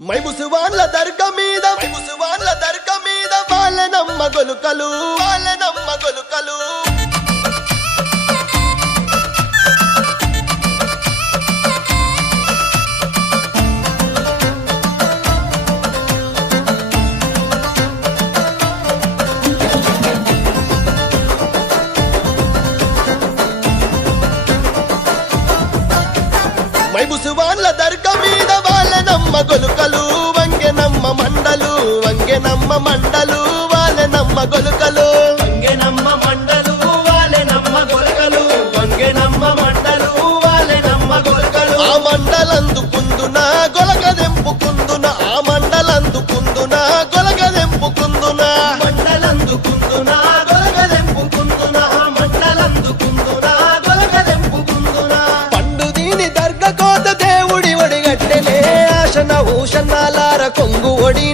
మైముసువాన్ల దర్గ మీద వాళ్ళనమ్మ గొలుకలు మైముసువాన్ల దర్గ మీద వాళ్ళనమ్మ గొలుకలు వంగెనమ్మ మండలు వాళ్ళనమ్మ గొలుకలు వంగెనమ్మ మండలు వాలెనమ్మ గొలగలు వంగెనమ్మ మండలు వాలెనమ్మ గొలగలు ఆ మండలందుకుందున గొలగదెంపుకుందున మండలందుకుందున గొలగదెంపుకుందున గొలగదెంపుకుందున పండు దీని దర్గ కోత దేవుడి ఒడిగట్టెనే ఆశన ఊషన్నాలార కొంగు ఒడి